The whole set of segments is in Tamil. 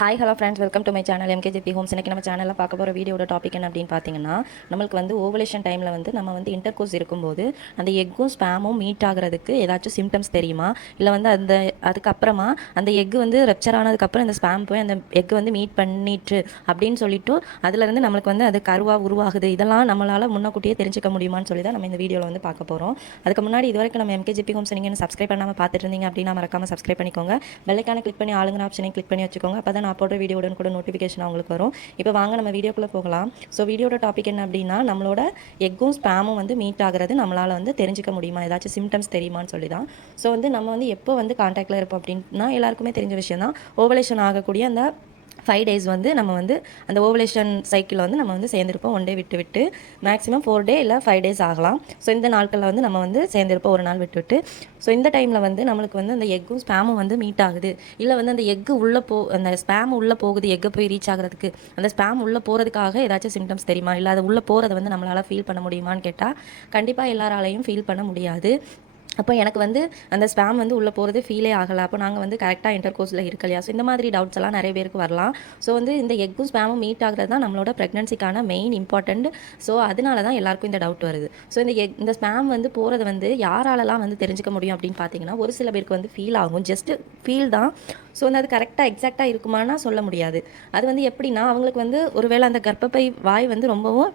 Hi hello friends, welcome to my channel MKGP homes. இன்றைக்கி நம்ம சேனலில் பார்க்க போகிற வீடியோட டாபிக் என்ன அப்படின்னு பார்த்தீங்கன்னா, நம்மளுக்கு வந்து ஓவலேஷன் டைமில் வந்து நம்ம வந்து இன்டர்கோர்ஸ் இருக்கும்போது அந்த எக்கும் ஸ்பேமும் மீட் ஆகிறதுக்கு ஏதாச்சும் சிம்டம்ஸ் தெரியுமா, இல்லை வந்து அதுக்கப்புறமா அந்த எக்கு வந்து ரெப்சர் ஆனதுக்கப்புறம் இந்த ஸ்பேம் போய் அந்த எக்கு வந்து மீட் பண்ணிட்டு அப்படின்னு சொல்லிட்டு அதுலேருந்து நம்மளுக்கு வந்து அது கருவாக உருவாகுது, இதெல்லாம் நம்மளால் முன்னக்கூட்டியே தெரிஞ்சுக்க முடியுமான்னு சொல்லி தான் நம்ம இந்த வீடியோவில் வந்து பார்க்க போகிறோம். அதுக்கு முன்னாடி இது வரைக்கும் நம்ம எம்கேஜிபி ஹோம்ஸ் நீங்கள் சப்ஸ்கிரைப் பண்ணாமல் பார்த்துட்டு இருந்தீங்க அப்படின்னா மறக்காமல் சப்ஸ்கிரைப் பண்ணிக்கோங்க. பெல்லைக்கான கிளிக் பண்ணி ஆளுங்கிற ஆப்ஷனை கிளிக் பண்ணி வச்சுக்கோங்க. அப்போ தான் நான் போடுற வீடியோடன் கூட நோட்டிஃபிகேஷன் அவங்களுக்கு வரும். இப்போ வாங்க நம்ம வீடியோக்குள்ளே போகலாம். ஸோ வீடியோட டாபிக் என்ன அப்படின்னா, நம்மளோட எக்கும் ஸ்பேமும் வந்து மீட் ஆகிறது நம்மளால் வந்து தெரிஞ்சிக்க முடியுமா, ஏதாச்சும் சிம்டம்ஸ் தெரியுமான்னு சொல்லி தான். ஸோ வந்து நம்ம வந்து எப்போ வந்து கான்டாக்டில் இருப்போம் அப்படின்னா எல்லாருக்குமே தெரிஞ்ச விஷயம் தான். ஓவலேஷன் ஆகக்கூடிய அந்த 5 days வந்து நம்ம வந்து அந்த ஓவலேஷன் சைக்கிள் வந்து நம்ம வந்து சேர்ந்துருப்போம். 1 day விட்டு மேக்ஸிமம் 4 day இல்லை 5 days ஆகலாம். ஸோ இந்த நாட்களில் வந்து நம்ம வந்து சேர்ந்துருப்போம் ஒரு நாள் விட்டு. ஸோ இந்த டைமில் வந்து நம்மளுக்கு வந்து அந்த எக்கும் ஸ்பேமும் வந்து மீட் ஆகுது, இல்லை வந்து அந்த எக்கு உள்ளே அந்த ஸ்பேம் உள்ளே போகுது, எக்கை போய் ரீச் ஆகிறதுக்கு அந்த ஸ்பேம் உள்ளே போகிறதுக்காக ஏதாச்சும் சிம்டம்ஸ் தெரியுமா, இல்லை அது உள்ளே போகிறத வந்து நம்மளால் ஃபீல் பண்ண முடியுமான்னு கேட்டால் கண்டிப்பாக எல்லாராலையும் ஃபீல் பண்ண முடியாது. அப்போ எனக்கு வந்து அந்த ஸ்பேம் வந்து உள்ளே போகிறது ஃபீலே ஆகலை, அப்போ நாங்கள் வந்து கரெக்டாக இன்டர்கோர்ஸில் இருக்கலையா. ஸோ இந்த மாதிரி டவுட்ஸ் எல்லாம் நிறைய பேருக்கு வரலாம். ஸோ வந்து இந்த எக்கும் ஸ்பேமும் மீட் ஆகிறது தான் நம்மளோட ப்ரெக்னன்சிக்கான மெயின் இம்பார்ட்டண்ட். ஸோ அதனால தான் எல்லாருக்கும் இந்த டவுட் வருது. ஸோ இந்த ஸ்பேம் வந்து போகிறது வந்து யாராலலாம் வந்து தெரிஞ்சுக்க முடியும் அப்படின்னு பார்த்தீங்கன்னா, ஒரு சில பேருக்கு வந்து ஃபீல் ஆகும், ஜஸ்ட் ஃபீல் தான். ஸோ வந்து அது கரெக்டாக எக்ஸாக்டாக இருக்குமானா சொல்ல முடியாது. அது வந்து எப்படின்னா, அவங்களுக்கு வந்து ஒருவேளை அந்த கர்ப்பப்பை வாய் வந்து ரொம்பவும்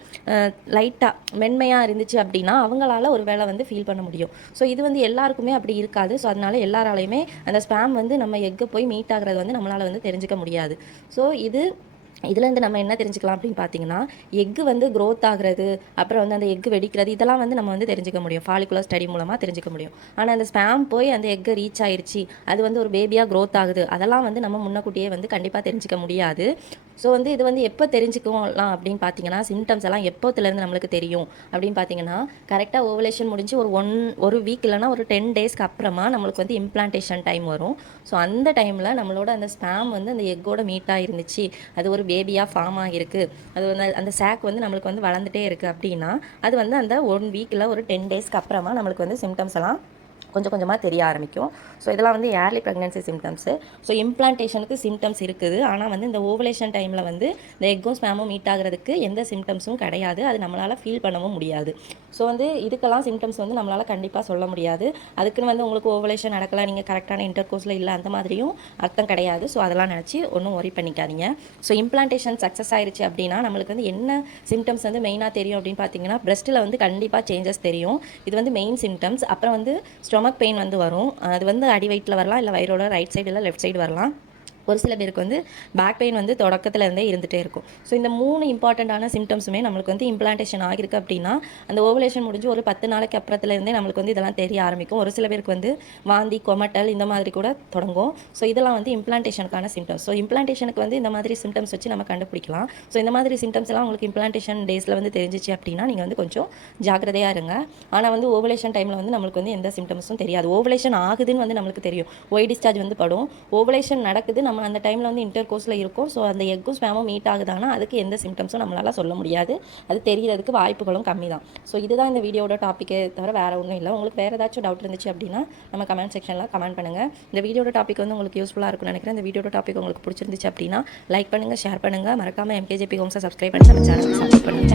லைட்டாக மென்மையாக இருந்துச்சு அப்படின்னா அவங்களால ஒரு வேளை வந்து ஃபீல் பண்ண முடியும். ஸோ இது வந்து எல்லாருக்குமே அப்படி இருக்காது. ஸோ அதனால எல்லாராலையுமே அந்த ஸ்பேம் வந்து நம்ம எக்கு போய் மீட் ஆகிறது வந்து நம்மளால் வந்து தெரிஞ்சுக்க முடியாது. ஸோ இதுலேருந்து நம்ம என்ன தெரிஞ்சுக்கலாம் அப்படின்னு பார்த்தீங்கன்னா, எக்கு வந்து க்ரோத் ஆகிறது, அப்புறம் வந்து அந்த எக்கு வெடிக்கிறது, இதெல்லாம் வந்து நம்ம வந்து தெரிஞ்சுக்க முடியும், ஃபாலிகுலர் ஸ்டடி மூலமாக தெரிஞ்சுக்க முடியும். ஆனால் அந்த ஸ்பேம் போய் அந்த எக்கு ரீச் ஆயிடுச்சு, அது வந்து ஒரு பேபியாக க்ரோத் ஆகுது, அதெல்லாம் வந்து நம்ம முன்னக்கூட்டியே வந்து கண்டிப்பாக தெரிஞ்சுக்க முடியாது. ஸோ வந்து இது வந்து எப்போ தெரிஞ்சுக்கலாம் அப்படின்னு பார்த்தீங்கன்னா, சிம்டம்ஸ் எல்லாம் எப்போத்துலேருந்து நம்மளுக்கு தெரியும் அப்படின்னு பார்த்தீங்கன்னா, கரெக்டாக ஓவலேஷன் முடிஞ்சு ஒரு வீக் இல்லைனா ஒரு 10 daysக்கு அப்புறமா நம்மளுக்கு வந்து இம்ப்ளான்டேஷன் டைம் வரும். ஸோ அந்த டைமில் நம்மளோட அந்த ஸ்பேம் வந்து அந்த எக்கோட மீட்டாக இருந்துச்சு, அது ஒரு பேபியாக ஃபார்ம் ஆகிருக்கு, அது வந்து அந்த சாக் வந்து நம்மளுக்கு வந்து வளர்ந்துட்டே இருக்குது அப்படின்னா, அது வந்து அந்த 1 வீக்கில் ஒரு 10 daysக்கு அப்புறமா நம்மளுக்கு வந்து சிம்டம்ஸ் எல்லாம் கொஞ்சம் கொஞ்சமாக தெரிய ஆரம்பிக்கும். ஸோ இதெல்லாம் வந்து ஏர்லி ப்ரெக்னன்சி சிம்டம்ஸு. ஸோ இம்ப்ளான்டேஷனுக்கு சிம்டம்ஸ் இருக்குது, ஆனால் வந்து இந்த ஓவலேஷன் டைமில் வந்து இந்த எக்கும் ஸ்பேமும் மீட் ஆகிறதுக்கு எந்த சிம்டம்ஸும் கிடையாது, அது நம்மளால் ஃபீல் பண்ணவும் முடியாது. ஸோ வந்து இதுக்கெல்லாம் சிம்டம்ஸ் வந்து நம்மளால் கண்டிப்பாக சொல்ல முடியாது. அதுக்குன்னு வந்து உங்களுக்கு ஓவலேஷன் நடக்கலாம், நீங்கள் கரெக்டான இன்டர்கோர்ஸில் இல்லை, அந்த மாதிரியும் அர்த்தம் கிடையாது. ஸோ அதெல்லாம் நினச்சி ஒன்றும் ஒரி பண்ணிக்காதீங்க. ஸோ இம்ப்ளான்டேஷன் சக்ஸஸ் ஆயிடுச்சு அப்படின்னா நம்மளுக்கு வந்து என்ன சிம்டம்ஸ் வந்து மெயினாக தெரியும் அப்படின்னு பார்த்தீங்கன்னா, பிரெஸ்ட்டில் வந்து கண்டிப்பாக சேஞ்சஸ் தெரியும், இது வந்து மெயின் சிம்டம்ஸ். அப்புறம் வந்து ஸ்டொமக் பெயின் வந்து வரும், அது வந்து அடி வயிற்றில் வரலாம், இல்லை வயிறோட ரைட் சைடு இல்லை லெஃப்ட் சைடு வரலாம். ஒரு சில பேருக்கு வந்து பேக் பெயின் வந்து தொடக்கத்தில் இருந்தே இருந்துகிட்டே இருக்கும். ஸோ இந்த 3 இம்பார்ட்டண்ட்டான சிம்டம்ஸுமே நம்மளுக்கு வந்து இம்ப்ளான்டேஷன் ஆகிருக்கு அப்படின்னா, அந்த ஓவலேஷன் முடிஞ்சு ஒரு 10 நாளைக்கு அப்புறத்துலேருந்தே நம்மளுக்கு வந்து இதெல்லாம் தெரிய ஆரம்பிக்கும். ஒரு சில பேருக்கு வந்து வாந்தி, கொமட்டல் இந்த மாதிரி கூட தொடங்கும். ஸோ இதெல்லாம் வந்து இம்ப்ளான்டேஷனுக்கான சிம்டம்ஸ். ஸோ இம்ப்ளான்டேஷனுக்கு வந்து இந்த மாதிரி சிம்டம்ஸ் வச்சு நம்ம கண்டுபிடிக்கலாம். ஸோ இந்த மாதிரி சிம்டம்ஸ் எல்லாம் உங்களுக்கு இம்ப்ளான்டேஷன் டேஸில் வந்து தெரிஞ்சிச்சு அப்படின்னா நீங்கள் வந்து கொஞ்சம் ஜாக்கிரதையாக இருங்க. ஆனால் வந்து ஓவலேஷன் டைமில் வந்து நம்மளுக்கு வந்து எந்த சிம்டம்ஸும் தெரியாது. ஓவலேஷன் ஆகுதுன்னு வந்து நம்மளுக்கு தெரியும், ஒய் டிஸ்சார்ஜ் வந்து படும். ஓவலேஷன் நடக்குது, நம்ம அந்த டைமில் வந்து இன்டர்கோர்ஸில் இருக்கும். ஸோ அந்த எக்கும் ஸ்பேமும் மீட் ஆகுதானா அதுக்கு எந்த சிம்டம்ஸும் நம்மளால் சொல்ல முடியாது, அது தெரியறதுக்கு வாய்ப்புகளும் கம்மி தான். ஸோ இதுதான் இந்த வீடியோட டாப்பிக்கே தவிர வேறு ஒன்றும் இல்லை. உங்களுக்கு வேறு ஏதாச்சும் டவுட் இருந்துச்சு அப்படின்னா நம்ம கமெண்ட் செக்ஷனில் கமெண்ட் பண்ணுங்கள். இந்த வீடியோட டாபிக் வந்து உங்களுக்கு யூஸ்ஃபுல்லாக இருக்கும்னு நினைக்கிறேன். இந்த வீடியோட டாபிக் உங்களுக்கு பிடிச்சிருந்துச்சு அப்படின்னா லைக் பண்ணுங்கள், ஷேர் பண்ணுங்கள், மறக்காமல் எம்கேஜிபி ஹோம்ஸை சப்ஸ்கிரைப் பண்ணி நம்ம சேனலுக்கு சப்போர்ட் பண்ணுங்கள்.